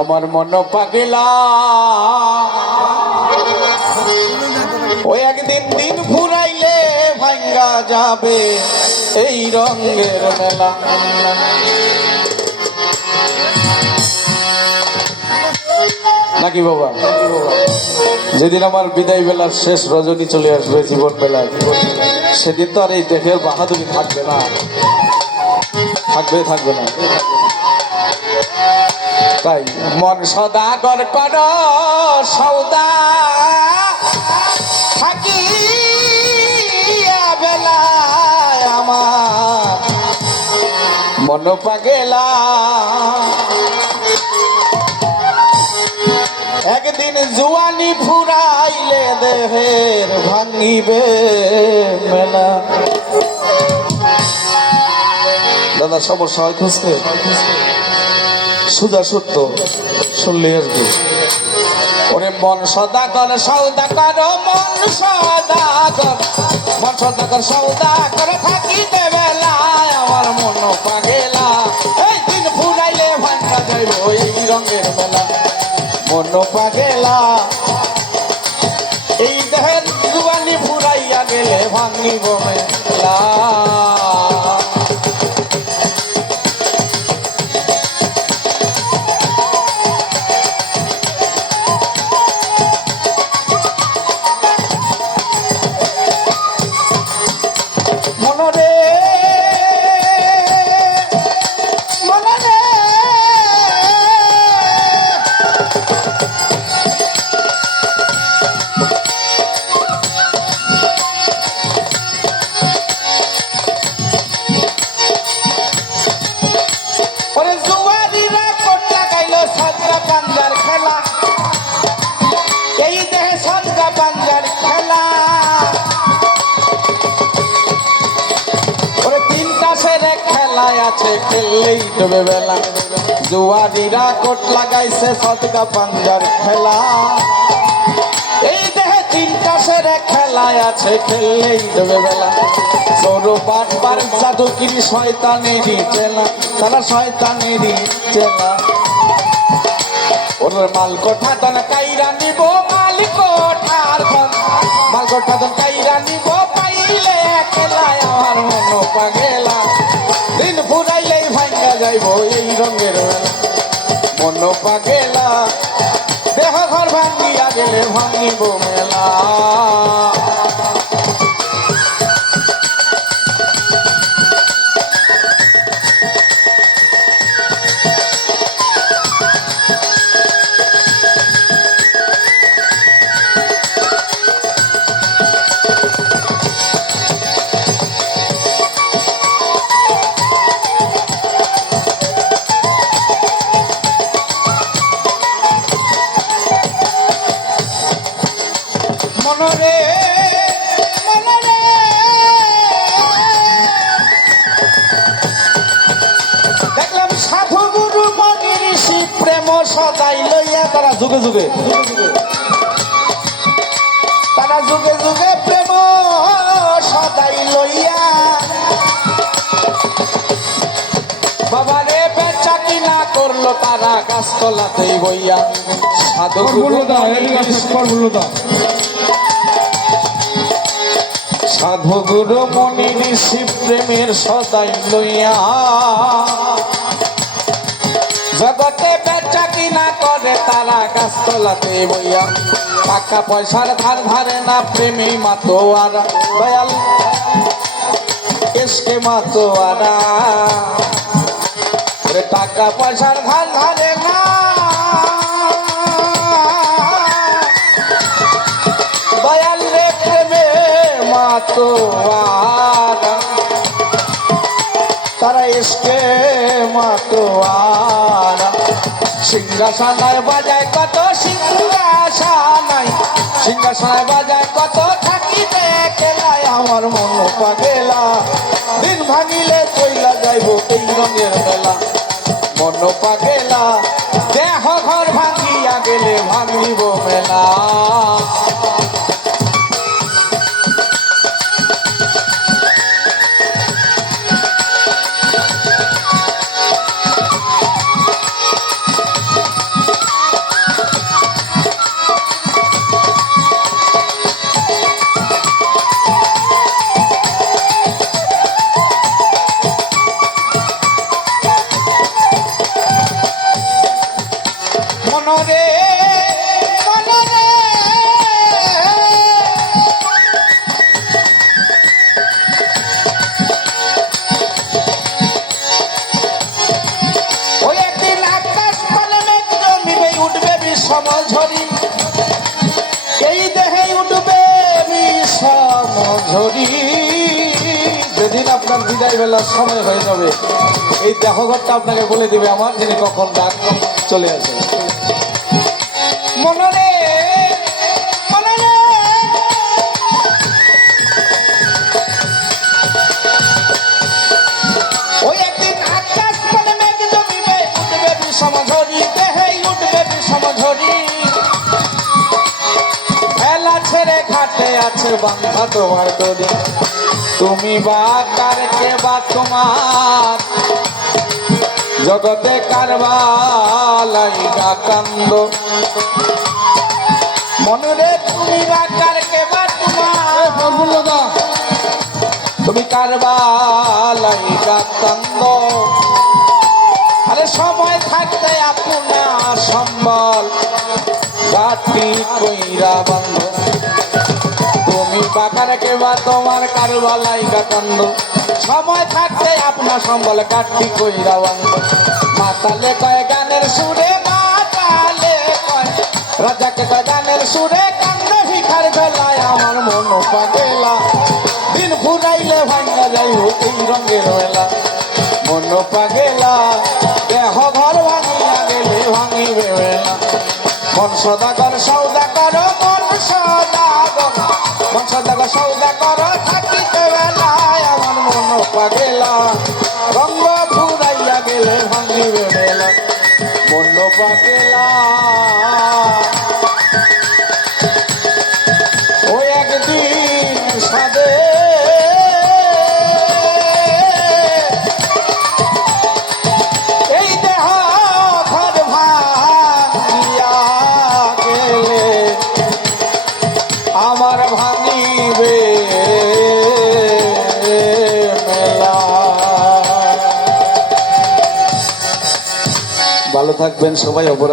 আমার মন পাগলা ওই একদিন দিন ফুরাইলে ভাঙ্গা যাবে এই রঙের মেলা। নাকি বাবা? যেদিন আমার বিদায় বেলার শেষ রজনী চলে আসবে জীবন বেলায়, সেদিন তো আর এই দেহের বাহাদুরি থাকবে না, থাকবে না। তাই মন সদাগর কর সৌদা থাকি বেলায় আমার মন পাগেলা। একদিন জুয়ানি ফুরাইলে দেহের ভাঙিবে মেলা। দাদা সমস্যা হয় খুঁজতে, সুজা সত্য শুনলে আসবে। ওরে মন সদাগর সৌদা কর, মন সদাগর সৌদা করে থাকিতে বেলায় আমার মন পাগেলা। এই দিন ফুরাইলে ভাঙ্গা যাইব এই রঙের মেলা। মন পাগেলা এই দেহের জুয়ানি ফুরাইয়া গেলে ভাঙিব মেলা। খেললেই ডুবে বেলা, জুয়ারিরা কোট লাগাইছে সদকা পাঞ্জার খেলা। এই দেহে তিনটা সেরে খেলায় আছে খেললেই ডুবে বেলা। চোর বাটপার জাদুকিরি শয়তানেরই চেলা, তারা শয়তানেরই চেলা। ওর মাল কোঠা দন কাইরা নিব, মাল কোঠার মাল কোঠা দন কাইরা নিব, পাইলে খেলায় আমার মন পাগেলা। দিন ফুরাইলেই ভাঙ্গা যাইব এই রঙের মেলা। মন পাগেলা দেহ ঘর ভাঙ্গিয়া গেলে ভাঙিব মেলা। দেখলাম সাধু গুরু মনি ঋষি প্রেম সদাই লইয়া তারা যুগে যুগে প্রেম সদাই লইয়া বাবারে বেচা কিনা করলো তারা গাছতলাতেই বইয়া। সাধু গুরু সাধু গুরু মনি ঋষি প্রেমের সদাই লইয়া জগতে বেচা কিনা করে তারা গাছতলাতে বইয়া। টাকা পয়সার ধার ধারে না প্রেমী মাতোয়ারা, দয়াল এসকে মাতোয়ারা। টাকা পয়সার ধার ধারে না দয়াল রে প্রেমে মাতোয়ারা, তারা এসকে মাতোয়ারা। সিংহাসনায় বাজায় কত সিংহাসনায় বাজায় কত থাকিবে খেলায় আমার মন পাগেলা। দিন ভাঙিলে কইলা যাইব এই রঙের মেলা। মন পাগেলা দেহ ঘর ভাঙিয়া গেলে ভাঙিব মেলা। ঝরি, এই দেহে উঠবে বিষম ঝরি। যেদিন আপনার বিদায় বেলার সময় হয়ে যাবে, এই দেহঘরটা আপনাকে বলে দিবে আমার যিনি কখন ডাক চলে আসে। মনরে মনরে ওই একদিন আকাশ মানে মেঘ জমিবে, উঠবে বিষম ঝরি, দেহে উঠবে বিষম ঝরি। ভেলা ছেড়ে ঘাটে আছে বাঁধা তোমার দড়ি, তুমি বা কার কে বা তোমার জগতে কারবালাইগা কান্দ। মনরে তুমি বা কার কে বা তোমার, তুমি কারবালাইগা কান্দ। আরে সময় থাকতে আপনার সম্বল গাটি কইরা বন্ধ, তুমি বাকার কেবা তোমার কারবালাইগা কান্দ। সময় থাকতে আপনার সম্বল কাটি কইরা বন্ধ। মাতালে কয় গানের সুরে, মাতালে কয় রাজাকে কয় গানের সুরে, কান্দে ভিখার বেলায় আমার মন পাগেলা। দিন ফুরাইলে ভাঙ্গা যাইব এই রঙের বেলা, মন পাগেলা। দেহ ঘর ভাঙিয়া গেলে ভাঙিবে বেলা। মন সদাগর সৌদা করো, মন সদাগর, মন সদাগর সৌদা করো, থাকিতে বেলায় আমার মন পাগেলা। রঙ্গ ফুরাইয়া গেলে ভাঙিবে বেলা, মন পাগেলা। ওই একদিন সাদে এই দেহ ঘর ভাঙিয়া গেলে আমার ভাঙিবে মেলা। ভালো থাকবেন সবাই। অপরাধ